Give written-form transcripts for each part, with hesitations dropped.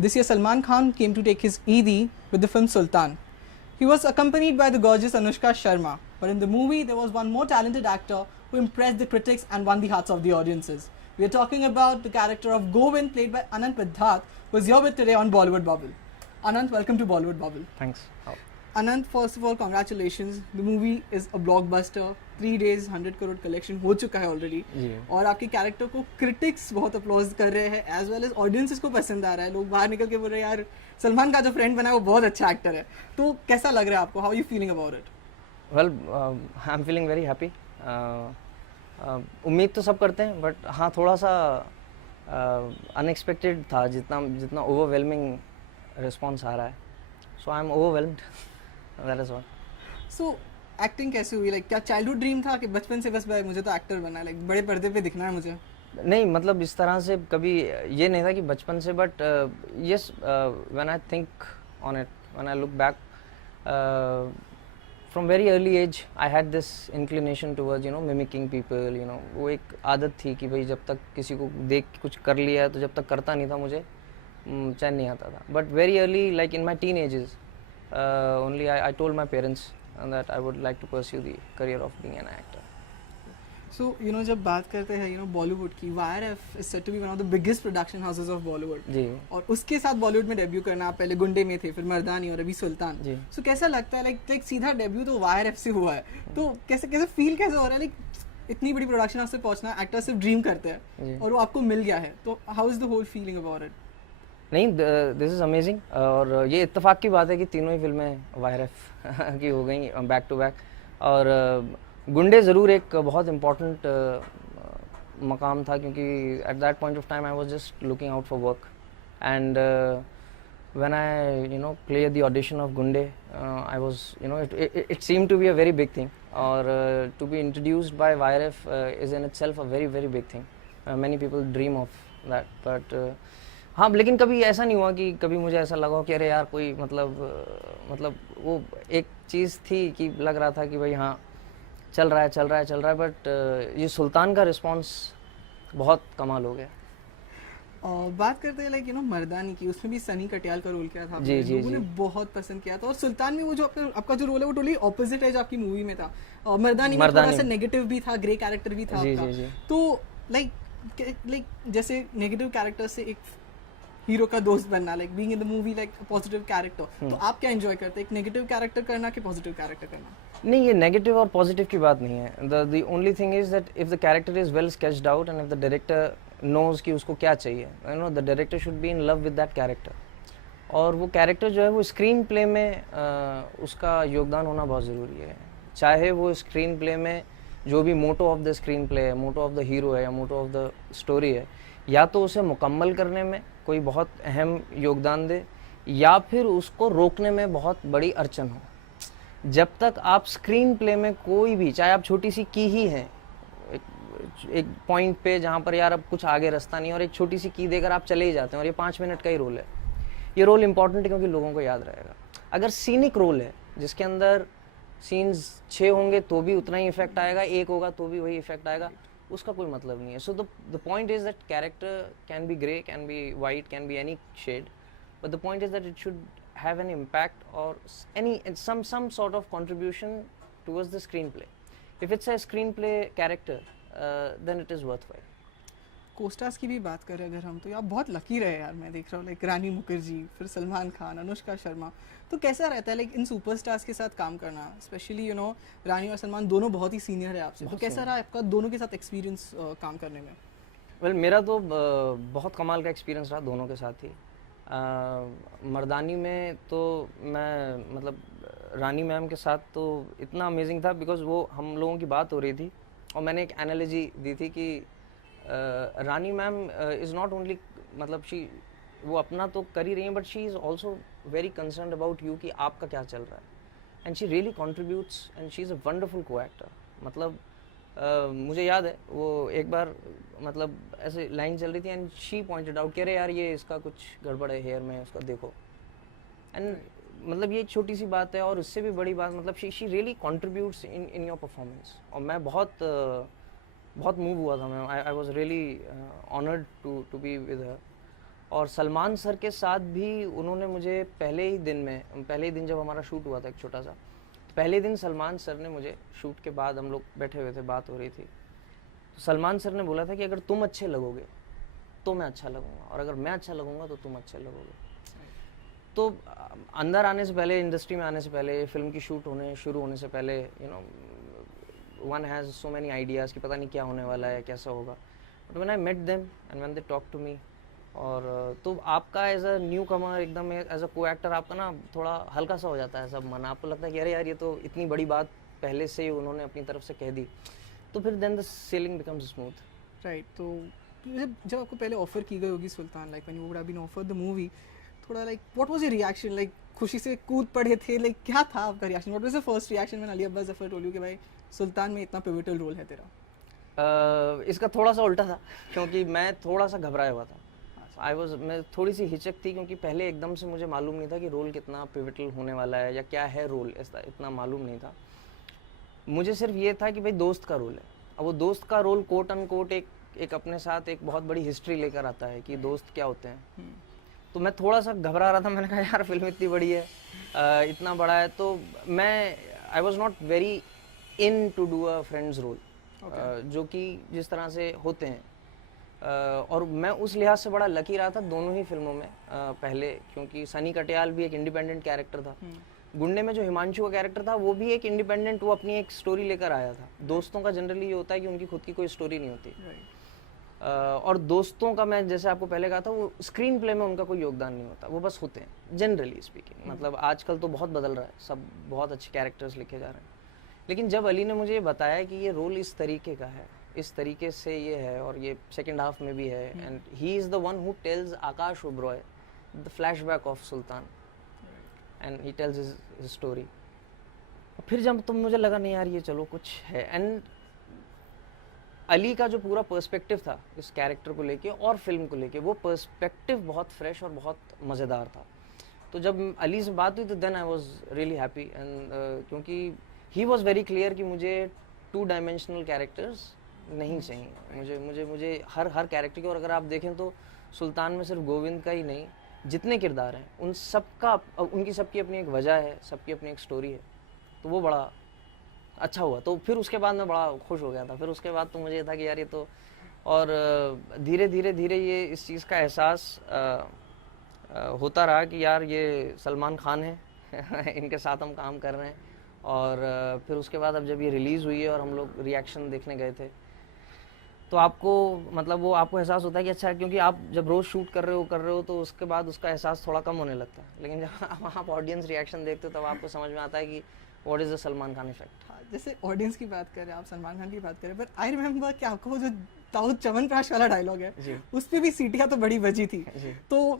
This year, Salman Khan came to take his Eid with the film Sultan. He was accompanied by the gorgeous Anushka Sharma, but in the movie, there was one more talented actor who impressed the critics and won the hearts of the audiences. We are talking about the character of Govind, played by Anant Vidhat, who is here with today on Bollywood Bubble. Anant, welcome to Bollywood Bubble. Thanks. Anant, first of all, congratulations. The movie is a blockbuster. 3 days 100 crore collection हो चुका है already, और आपके character को critics बहुत applause कर रहे हैं, एज वेल एज ऑडियंसेस को पसंद आ रहा है. लोग बाहर निकल के बोल रहे हैं यार सलमान का जो फ्रेंड बना है वो बहुत अच्छा एक्टर है. तो कैसा लग रहा है आपको? How you feeling about it? Well, I am feeling very happy. उम्मीद तो सब करते हैं, बट हाँ थोड़ा सा अनएक्सपेक्टेड था जितना ओवरवेलमिंग रिस्पॉन्स आ रहा है. So I am overwhelmed, that is what. So acting कैसे हुई? लाइक क्या चाइल्डहुड ड्रीम था कि बचपन से बस भाई मुझे तो एक्टर बनना है, लाइक बड़े पर्दे पे दिखना है मुझे? नहीं, मतलब इस तरह से कभी ये नहीं था कि बचपन से, but yes, when I think on it, when I look back, from very early age I had this inclination towards mimicking people. वो एक आदत थी कि भाई जब तक किसी को देख के कुछ कर लिया है, तो जब तक करता नहीं था मुझे चैन नहीं आता था. But very early, like in my teen ages only, I told my parents that I would like to pursue the career of being an actor. So जब बात करते हैं बॉलीवुड की, YRF is said to be one of the biggest production houses of Bollywood. जी. और उसके साथ बॉलीवुड में debut करना, आप पहले गुंडे में थे, फिर मर्दानी और अभी सुल्तान. जी. So कैसा लगता है? लाइक सीधा डेब्यू तो YRF से हुआ है, तो कैसे फील कैसे हो रहा है? लाइक इतनी बड़ी प्रोडक्शन हाउस से पहुंचना, एक्टर सिर्फ ड्रीम करते हैं और वो आपको मिल गया है, तो how is the whole feeling about it? नहीं, दिस इज़ अमेजिंग. और ये इत्तेफाक की बात है कि तीनों ही फिल्में YRF की हो गई बैक टू बैक. और गुंडे ज़रूर एक बहुत इम्पॉर्टेंट मकाम था, क्योंकि at that point of time I was just looking out for work. And when I play the audition of Gunday, I was it seem to be a very big thing. और to be introduced by YRF is in itself a very very big thing. Many people dream of that. But हाँ, लेकिन कभी ऐसा नहीं हुआ कि कभी मुझे ऐसा लगा कि अरे यार कोई मतलब वो एक चीज़ थी कि लग रहा था कि भाई हाँ चल रहा है. बट ये सुल्तान का रिस्पांस बहुत कमाल हो गया. और बात करते हैं लाइक मर्दानी की, उसमें भी सनी कटियाल का रोल किया था, लोगों ने बहुत पसंद किया था. और सुल्तान में वो जो आपका जो रोल है वो टोटली ऑपोजिट है जो आपकी मूवी में था. और मर्दानी में थोड़ा सा नेगेटिव भी था, ग्रे कैरेक्टर भी था आपका. तो लाइक जैसे नेगेटिव कैरेक्टर से एक हीरो का दोस्त बनना, like being in the movie like positive character, तो आप क्या एंजॉय करते हैं, एक नेगेटिव कैरेक्टर करना कि पॉजिटिव कैरेक्टर करना? नहीं, ये नेगेटिव और पॉजिटिव की बात नहीं है. The only thing is that if the character is well sketched out and if the director knows कि उसको क्या चाहिए, the director should be in love with that character. और वो कैरेक्टर जो है वो स्क्रीन प्ले में उसका योगदान होना बहुत ज़रूरी है. चाहे वो स्क्रीन प्ले में जो भी motto of the screenplay है, मोटो ऑफ द हीरो है या मोटो ऑफ द स्टोरी है, या तो उसे मुकम्मल करने में कोई बहुत अहम योगदान दे, या फिर उसको रोकने में बहुत बड़ी अड़चन हो. जब तक आप स्क्रीन प्ले में कोई भी, चाहे आप छोटी सी की ही है, एक पॉइंट पे जहाँ पर यार अब कुछ आगे रास्ता नहीं, और एक छोटी सी की देकर आप चले ही जाते हैं, और ये 5 मिनट का ही रोल है. ये रोल इंपॉर्टेंट है क्योंकि लोगों को याद रहेगा. अगर सीनिक रोल है जिसके अंदर सीन्स 6 होंगे तो भी उतना ही इफेक्ट आएगा, 1 होगा तो भी वही इफेक्ट आएगा, उसका कोई मतलब नहीं है. So the point is that character can be grey, can be white, can be any shade, but the point is that it should have an impact और any some sort of contribution towards the screenplay. If it's a screenplay character, then it is worthwhile. Co-stars की भी बात करें अगर हम, तो आप बहुत लकी रहे यार. मैं देख रहा हूँ लाइक रानी मुखर्जी, फिर सलमान खान, अनुष्का शर्मा. तो कैसा रहता है लाइक इन सुपरस्टार्स के साथ काम करना, स्पेशली रानी और सलमान दोनों बहुत ही सीनियर है आपसे, तो कैसा रहा आपका दोनों के साथ एक्सपीरियंस काम करने में? वेल, मेरा तो बहुत कमाल का एक्सपीरियंस रहा दोनों के साथ ही. मर्दानी में तो मैं मतलब रानी मैम के साथ तो इतना अमेजिंग था, बिकॉज वो हम लोगों की बात हो रही थी और मैंने एक एनालॉजी दी थी कि रानी मैम इज़ नॉट ओनली, मतलब वो अपना तो कर ही रही हैं, but she is also very concerned about you कि आपका क्या चल रहा है. And she really contributes and she is a wonderful को एक्टर. मतलब मुझे याद है वो एक बार मतलब ऐसे लाइन चल रही थी एंड शी पॉइंटेड आउट, कह रहे यार ये इसका कुछ गड़बड़ है हेयर में, उसका देखो. एंड मतलब ये एक छोटी सी बात है, और उससे भी बड़ी बात मतलब she really contributes in your performance. और मैं बहुत मूव हुआ था. मैं I was really honoured to be with her. और सलमान सर के साथ भी उन्होंने मुझे पहले ही दिन जब हमारा शूट हुआ था एक छोटा सा, पहले दिन सलमान सर ने मुझे, शूट के बाद हम लोग बैठे हुए थे, बात हो रही थी, तो सलमान सर ने बोला था कि अगर तुम अच्छे लगोगे तो मैं अच्छा लगूंगा, और अगर मैं अच्छा लगूंगा तो तुम अच्छे लगोगे। तो अंदर आने से पहले, इंडस्ट्री में आने से पहले, फिल्म की शूट शुरू होने से पहले, you know, one has so many ideas कि पता नहीं क्या होने वाला है, कैसा होगा। But when I met them and when they talk to me, और तो आपका एज अ न्यू कमर, एकदम एज अ को एक्टर, आपका ना थोड़ा हल्का सा हो जाता है सब मन, आपको लगता है कि अरे यार ये तो इतनी बड़ी बात पहले से ही उन्होंने अपनी तरफ से कह दी, तो फिर then the selling becomes smooth. Right. तो जब आपको पहले ऑफर की गई होगी Sultan, like when you would have been offered the movie, थोड़ा like what was your reaction? Like खुशी से कूद पड़े थे, लाइक क्या था आपका reaction? What was the first reaction when Ali Abbas Zafar told you कि भाई सुल्तान में इतना पिवटल रोल है तेरा? इसका थोड़ा सा उल्टा था, क्योंकि मैं थोड़ा सा घबराया हुआ था। मैं थोड़ी सी हिचक थी, क्योंकि पहले एकदम से मुझे मालूम नहीं था कि रोल कितना पिवटल होने वाला है या क्या है रोल, इतना मालूम नहीं था। मुझे सिर्फ ये था कि भाई दोस्त का रोल है, अब वो दोस्त का रोल कोट अनकोट एक अपने साथ एक बहुत बड़ी हिस्ट्री लेकर आता है कि दोस्त क्या होते हैं। तो मैं थोड़ा सा घबरा रहा था, मैंने कहा यार फिल्म इतनी बड़ी है, इतना बड़ा है, तो I was not very into do a friend's role, जो कि जिस तरह से होते हैं। और मैं उस लिहाज से बड़ा लकी रहा था दोनों ही फिल्मों में, पहले, क्योंकि सनी कटियाल भी एक इंडिपेंडेंट कैरेक्टर था, गुंडे में जो हिमांशु का कैरेक्टर था वो भी एक इंडिपेंडेंट, वो अपनी एक स्टोरी लेकर आया था। दोस्तों का जनरली ये होता है कि उनकी खुद की कोई स्टोरी नहीं होती, और दोस्तों का, मैं जैसे आपको पहले कहा था, वो स्क्रीन प्ले में उनका कोई योगदान नहीं होता, वो बस होते हैं जनरली स्पीकिंग। मतलब आजकल तो बहुत बदल रहा है, सब बहुत अच्छे कैरेक्टर्स लिखे जा रहे हैं, लेकिन जब अली ने मुझे ये बताया कि ये रोल इस तरीके का है, इस तरीके से ये है, और ये सेकेंड हाफ में भी है, and he is the one who tells Akash Oberoi the flashback of sultan, and he tells his story. फिर जब तो मुझे लगा नहीं यार ये चलो कुछ है, एंड अली का जो पूरा पर्सपेक्टिव था इस कैरेक्टर को लेके और फिल्म को लेके, वो पर्सपेक्टिव बहुत फ्रेश और बहुत मज़ेदार था। तो जब अली से बात हुई तो then I was really happy, and क्योंकि ही वाज वेरी क्लियर कि मुझे 2 डायमेंशनल कैरेक्टर्स नहीं चाहिए, मुझे हर कैरेक्टर की, और अगर आप देखें तो सुल्तान में सिर्फ गोविंद का ही नहीं, जितने किरदार हैं उन सबका, उनकी सबकी अपनी एक वजह है, सबकी अपनी एक स्टोरी है, तो वो बड़ा अच्छा हुआ। तो फिर उसके बाद मैं बड़ा खुश हो गया था, फिर उसके बाद तो मुझे था कि यार ये तो, और धीरे धीरे ये इस चीज़ का एहसास होता रहा कि यार ये सलमान खान है इनके साथ हम काम कर रहे हैं। और फिर उसके बाद अब जब ये रिलीज़ हुई है और हम लोग रिएक्शन देखने गए थे, तो आपको मतलब वो आपको एहसास होता है कि अच्छा, क्योंकि आप जब रोज़ शूट कर रहे हो तो उसके बाद उसका एहसास थोड़ा कम होने लगता है, लेकिन जब आप ऑडियंस रिएक्शन देखते हो तब आपको समझ में आता है कि what is the Salman Khan effect. हाँ, जैसे ऑडियंस की बात करें, आप सलमान खान की बात करें, पर आई रिमेम्बर कि आपका वो जो दाऊद च्यवनप्राश वाला डायलॉग है, उस पर भी सीटियाँ तो बड़ी बजी थी। तो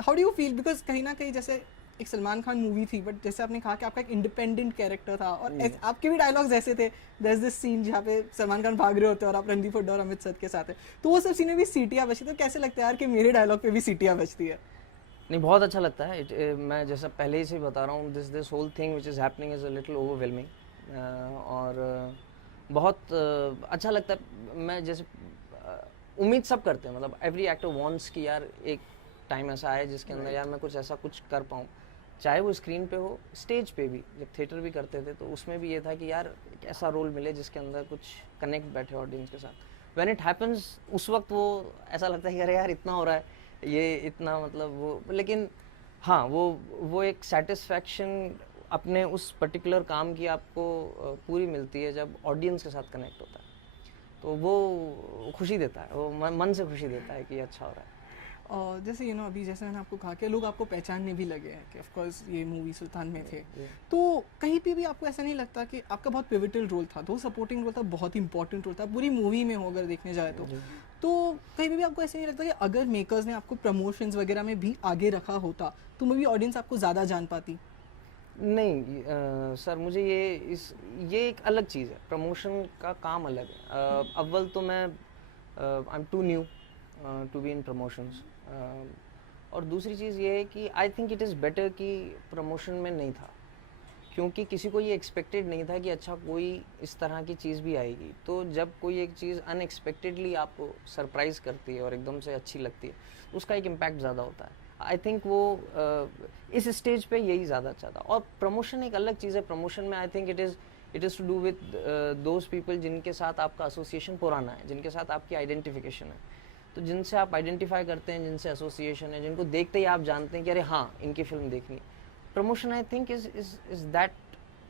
how do you feel? Because कहीं ना कहीं जैसे एक सलमान खान मूवी थी, बट जैसे आपने कहा कि आपका एक इंडिपेंडेंट कैरेक्टर था, और आपके भी डायलॉग्स ऐसे थे, देयर इज दिस सीन जहाँ पे सलमान खान भाग रहे होते हैं और आप रणदीप हुड्डा और अमित सर के साथ है, तो वो सब सीन में भी सीटियाँ बजती, तो कैसे लगता है यार कि मेरे डायलॉग पे भी सीटियाँ बजती है? नहीं, बहुत अच्छा लगता है। मैं जैसा पहले ही से बता रहा हूँ, this whole thing which is happening is a little overwhelming, और बहुत अच्छा लगता है। मैं जैसे उम्मीद सब करते हैं, मतलब एवरी एक्टर वांट्स कि यार एक टाइम ऐसा आए जिसके अंदर यार मैं कुछ ऐसा कुछ कर पाऊँ, चाहे वो स्क्रीन पे हो, स्टेज पे भी, जब थिएटर भी करते थे तो उसमें भी ये था कि यार एक ऐसा रोल मिले जिसके अंदर कुछ कनेक्ट बैठे ऑडियंस के साथ। व्हेन इट हैपन्स, उस वक्त वो ऐसा लगता है कि अरे यार इतना हो रहा है, ये इतना, मतलब वो, लेकिन हाँ, वो एक सेटिस्फैक्शन अपने उस पर्टिकुलर काम की आपको पूरी मिलती है जब ऑडियंस के साथ कनेक्ट होता है, तो वो खुशी देता है, वो मन से खुशी देता है कि अच्छा हो रहा है। और जैसे अभी जैसे मैंने आपको कहा कि लोग आपको पहचानने भी लगे हैं कि ऑफ कोर्स ये मूवी सुल्तान में थे, तो कहीं पे भी आपको ऐसा नहीं लगता कि आपका बहुत पिवटल रोल था, दो सपोर्टिंग रोल था, बहुत इंपॉर्टेंट रोल था पूरी मूवी में हो अगर देखने जाए तो कहीं पे भी आपको ऐसा नहीं लगता कि अगर मेकर्स ने आपको प्रमोशंस वगैरह में भी आगे रखा होता तो मूवी ऑडियंस आपको ज़्यादा जान पाती? नहीं सर, मुझे ये एक अलग चीज़ है, प्रमोशन का काम अलग है। अव्वल तो मैं I am too new to be in promotions, और दूसरी चीज़ ये है कि I think it is better कि प्रमोशन में नहीं था, क्योंकि किसी को ये एक्सपेक्टेड नहीं था कि अच्छा कोई इस तरह की चीज़ भी आएगी। तो जब कोई एक चीज़ अनएक्सपेक्टेडली आपको सरप्राइज़ करती है और एकदम से अच्छी लगती है, उसका एक इम्पैक्ट ज़्यादा होता है। आई थिंक वो इस स्टेज पे यही ज़्यादा अच्छा था। और प्रमोशन एक अलग चीज़ है। प्रमोशन में I think it is to do with those people जिनके साथ आपका एसोसिएशन पुराना है, जिनके साथ आपकी आइडेंटिफिकेशन है। तो जिनसे आप आइडेंटिफाई करते हैं, जिनसे एसोसिएशन है, जिनको देखते ही आप जानते हैं कि अरे हाँ, इनकी फिल्म देखनी है। Promotion I think is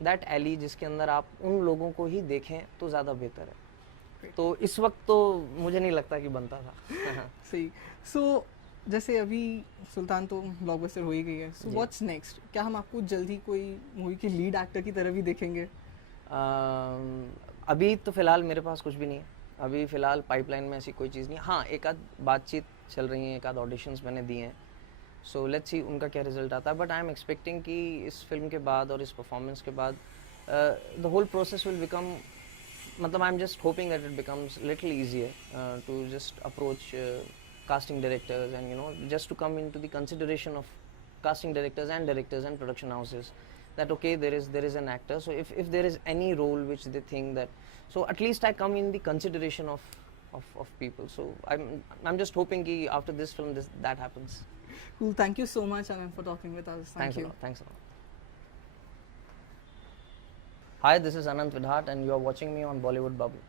that alley जिसके अंदर आप उन लोगों को ही देखें तो ज़्यादा बेहतर है। तो इस वक्त तो मुझे नहीं लगता कि बनता था। सही। सो जैसे अभी सुल्तान तो ब्लॉकबस्टर हो ही गई है, सो व्हाट्स नेक्स्ट? क्या हम आपको जल्दी कोई मूवी के लीड एक्टर की तरह भी देखेंगे? अभी तो फ़िलहाल मेरे पास कुछ भी नहीं है। अभी फ़िलहाल पाइपलाइन में ऐसी कोई चीज़ नहीं। हाँ, एक आध बातचीत चल रही है, एक आध ऑडिशंस मैंने दिए हैं। सो लेट्स सी उनका क्या रिजल्ट आता है। बट आई एम एक्सपेक्टिंग कि इस फिल्म के बाद और इस परफॉर्मेंस के बाद the whole process will become, मतलब I am just hoping that it becomes little easier to just approach casting directors and just to come into the consideration of casting directors and production houses that okay, there is an actor, so if there is any role which they think that, so at least I come in the consideration of people. So I'm just hoping ki after this film that happens. Cool. Thank you so much, Anand, for talking with us. Thanks a lot. Hi, this is Anand Vidhat and you are watching me on Bollywood Bubble.